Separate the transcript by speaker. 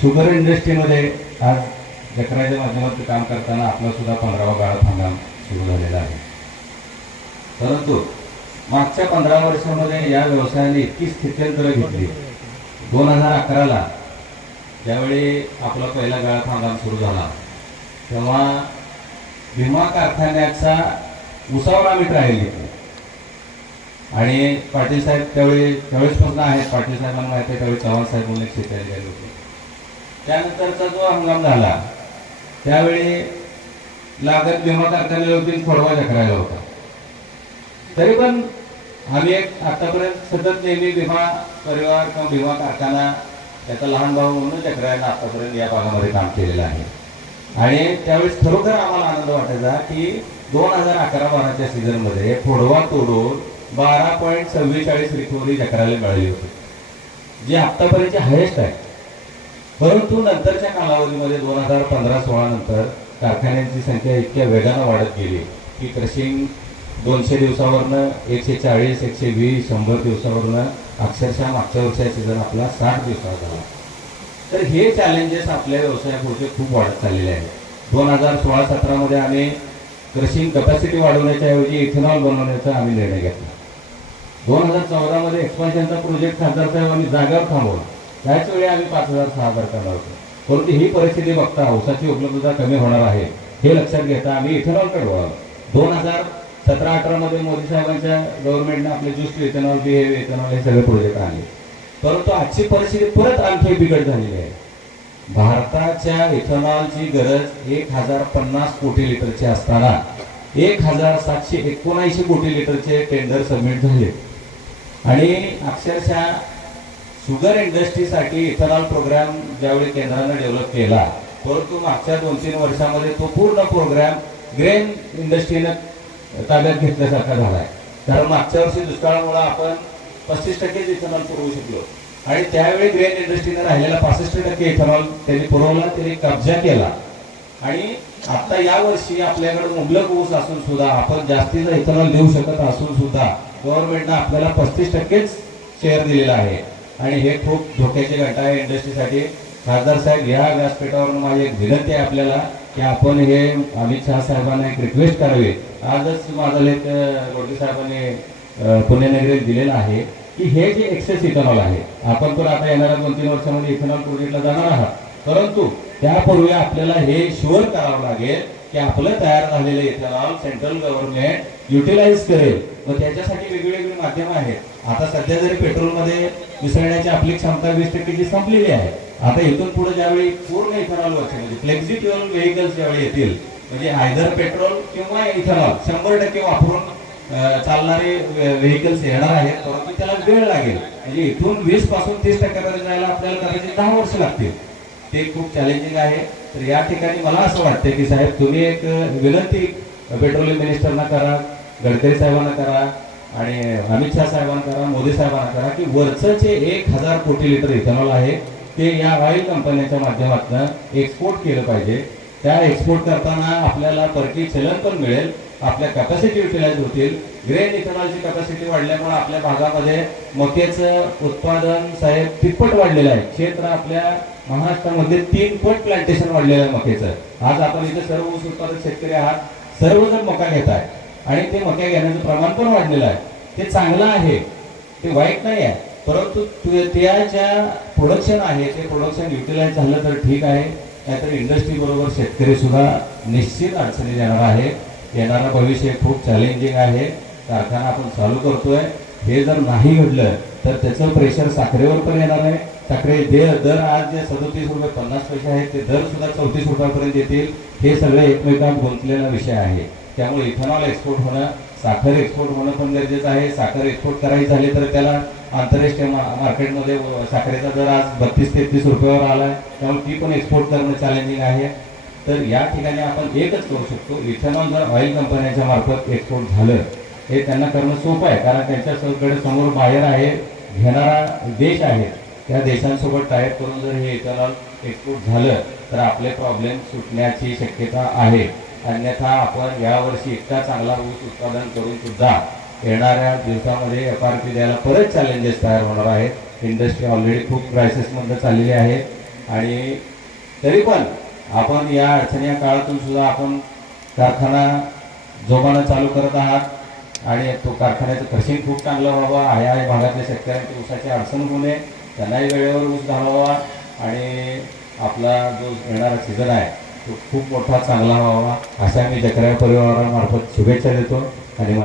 Speaker 1: Sugar इंडस्ट्रीमध्ये आज जकराच्या माध्यमातून काम करताना आपला सुद्धा पंधरावा गाळप हंगाम सुरू झालेला आहे. परंतु मागच्या पंधरा वर्षामध्ये या व्यवसायाने इतकी स्थित्यंतरं घेतली. दोन हजार अकराला ज्यावेळी आपला पहिला गाळप हंगाम सुरू झाला तेव्हा भीमा कारखान्याचा उसावर आम्ही ट्रायल घेतली. आणि पाटील साहेब त्यावेळी त्यावेळेसपासून आहेत पाटील साहेबांना माहिती आहे त्यावेळी चव्हाण साहेब म्हणून एक शेतकरी गेले होते. त्यानंतरचा जो हंगाम झाला त्यावेळी लागत विमा कारखान्याला होती खोडवा चक्रायला होता. तरी पण आम्ही एक आतापर्यंत सतत नेहमी विमा परिवार किंवा विमा कारखाना त्याचा लहान भाऊ म्हणून चक्रायला आतापर्यंत या भागामध्ये काम केलेलं आहे. आणि त्यावेळेस खरोखर आम्हाला आनंद वाटायचा की दोन हजार अकरा बाराच्या सीझनमध्ये फोडवा तोडून बारा पॉईंट सव्वेचाळीस रिकव्हरी चक्राला मिळाली होती. जी आत्तापर्यंतची हायेस्ट आहे. परंतु नंतरच्या कालावधीमध्ये दोन हजार पंधरा सोळा नंतर कारखान्यांची संख्या इतक्या वेगानं वाढत गेली की क्रशिंग दोनशे दिवसावरनं एकशे चाळीस एकशे वीस शंभर दिवसावरनं अक्षरशः मागच्या वर्षाचा सीझन आपला साठ दिवसावर झाला. तर हे चॅलेंजेस आपल्या व्यवसायापुढचे खूप वाढत चाललेले आहेत. दोन हजार सोळा सतरामध्ये आम्ही क्रशिंग कपॅसिटी वाढवण्याच्या ऐवजी इथेनॉल बनवण्याचा आम्ही निर्णय घेतला. दोन हजार चौदामध्ये एक्सपान्शनचा प्रोजेक्ट खासदार साहेबांनी जागावर थांबवला. त्याच वेळी आम्ही पाच हजार सहा हजार करणार होतो. परंतु ही परिस्थिती बघता ऊसाची उपलब्धता कमी होणार आहे हे लक्षात घेता आम्ही इथेनॉलकडे वळालो. दोन हजार सतरा अठरामध्ये मोदी साहेबांच्या गव्हर्नमेंटने आपले ज्यूस इथेनॉल बी हे इथेनॉल हे सगळे प्रोजेक्ट आणले परंतु आजची परिस्थिती परत आणखी बिघड झालेली आहे. भारताच्या इथेनॉलची गरज एक हजार पन्नास कोटी लिटरची असताना एक हजार सातशे एकोणऐंशी कोटी लिटरचे टेंडर सबमिट झाले. आणि अक्षरशः शुगर इंडस्ट्रीसाठी इथेनॉल प्रोग्राम ज्यावेळी केंद्रानं डेव्हलप केला परंतु मागच्या दोन तीन वर्षामध्ये तो पूर्ण प्रोग्राम ग्रेन इंडस्ट्रीनं ताब्यात घेतल्यासारखा झाला आहे कारण मागच्या वर्षी दुष्काळामुळे आपण पस्तीस टक्केच इथेनॉल पुरवू शकलो. आणि त्यावेळी ग्रेन इंडस्ट्रीनं राहिलेला पासष्ट टक्के इथेनॉल त्यांनी पुरवला त्यांनी कब्जा केला. आणि आता या वर्षी आपल्याकडे मुबलक ऊस असून सुद्धा आपण जास्तीचा इथेनॉल देऊ शकत असून सुद्धा गव्हर्नमेंटनं आपल्याला पस्तीस टक्केच शेअर दिलेला आहे. आणि हे खूप धोक्याची घटना आहे इंडस्ट्रीसाठी. खासदार साहेब या व्यासपीठावरून माझी एक विनंती आहे आपल्याला की आपण हे अमित शहा साहेबांना एक रिक्वेस्ट करावी. आजच माझा लेख गोडके साहेबांनी पुणे नगरीत दिलेला आहे की हे जे एक्सेस इथेनॉल आहे आपण पण आता येणाऱ्या दोन तीन वर्षामध्ये इथेनॉल प्रोजेक्टला जाणार आहात. परंतु त्यापूर्वी आपल्याला हे शुअर करावं लागेल की आपलं तयार झालेलं इथेनॉल सेंट्रल गव्हर्नमेंट युटिलाइज करेल. व त्याच्यासाठी वेगवेगळी माध्यम आहेत. आता सध्या जरी पेट्रोलमध्ये मिसळण्याची आपली क्षमता वीस टक्केची संपलेली आहे. आता इथून पुढे ज्यावेळी पूर्ण इथेनॉल वरचे म्हणजे फ्लेक्झी फ्युअल व्हेकल्स ज्यावेळी येतील म्हणजे आयदर पेट्रोल किंवा इथेनॉल शंभर टक्के वापरून चालणारे व्हेकल्स येणार आहेत परंतु त्याला वेळ लागेल. म्हणजे इथून वीसपासून तीस टक्क्यापर्यंत जायला आपल्याला कदाचित दहा वर्ष लागतील. ते खूप चॅलेंजिंग आहे. तर या ठिकाणी मला असं वाटतं की साहेब तुम्ही एक विनंती पेट्रोलियम मिनिस्टरना करा गडकरी साहेबांना करा आणि अमित शहा साहेबांना करा मोदी साहेबांना करा की वरचं जे एक हजार कोटी लिटर इथेनॉल आहे ते या ऑइल कंपन्यांच्या माध्यमातून एक्सपोर्ट केलं पाहिजे. त्या एक्सपोर्ट करताना आपल्याला परकी चलन पण मिळेल आपल्या कॅपॅसिटी युटिलाइज होतील. ग्रेन इथेनॉलची कॅपॅसिटी वाढल्यामुळे आपल्या भागामध्ये मक्याचं उत्पादन साहेब तिप्पट वाढलेलं आहे. क्षेत्र आपल्या महाराष्ट्रामध्ये तीन पट प्लांटेशन वाढलेलं आहे मक्याचं. आज आपण इथे सर्व ऊस उत्पादक शेतकरी आहात. सर्वजण मका घेत आहे आणि ते मक्या घेण्याचं प्रमाण पण वाढलेलं आहे. ते चांगलं आहे. ते वाईट नाही आहे. परंतु त्या ज्या प्रोडक्शन आहे. ते प्रोडक्शन युटिलाइज झालं तर ठीक आहे. नाहीतर इंडस्ट्री बरोबर शेतकरी सुद्धा निश्चित अडचणी येणार आहे येणारं भविष्य खूप चॅलेंजिंग आहे. कारखाना आपण चालू करतोय. हे जर नाही घडलं तर त्याचं प्रेशर साखरेवर पण येणार आहे. साखरे दे दर आज जे सदोतीस रुपये पन्नास पैसे आहेत ते दर सुद्धा चौतीस रुपयापर्यंत येतील. हे सगळे एकमेकांत गुंतलेला विषय आहे. त्यामुळे इथेनॉल एक्सपोर्ट होणं साखर एक्सपोर्ट होणं पण गरजेचं आहे. साखर एक्सपोर्ट करायची झाली तर त्याला आंतरराष्ट्रीय मार्केटमध्ये साखरेचा दर आज बत्तीस तेहतीस रुपयावर आला आहे त्यामुळे ती पण एक्सपोर्ट करणं चॅलेंजिंग आहे. तर या ठिकाणी आपण एकच करू शकतो. इथेनॉल जर ऑइल कंपन्यांच्या मार्फत एक्सपोर्ट झालं हे त्यांना करणं सोपं आहे. कारण त्यांच्याकडे समोर बाहेर आहे घेणारा देश आहे. त्या देशांसोबत टायप करून जर हे इथेनॉल एक्सपोर्ट झालं तर आपले प्रॉब्लेम सुटण्याची शक्यता आहे. अन्यथा आपण यावर्षी इतका चांगला ऊस उत्पादन करून सुद्धा येणाऱ्या दिवसामध्ये एफ आर पी द्यायला परत चॅलेंजेस तयार होणार आहेत. इंडस्ट्री ऑलरेडी खूप क्रायसिसमध्ये चाललेली आहे. आणि तरी पण आपण या अडचणी काळातून सुद्धा आपण कारखाना जोमानं चालू करत आहात. आणि तो कारखान्याचं क्रशिंग खूप चांगलं व्हावं. ह्या या भागातल्या शेतकऱ्यांची ऊसाची अडचण होऊ नये. त्यांनाही वेळेवर ऊस घालावा. आणि आपला जो येणारा सीझन आहे खूप मोठा चांगला व्हावा अशा मी जकराया परिवारामार्फत शुभेच्छा देतो आणि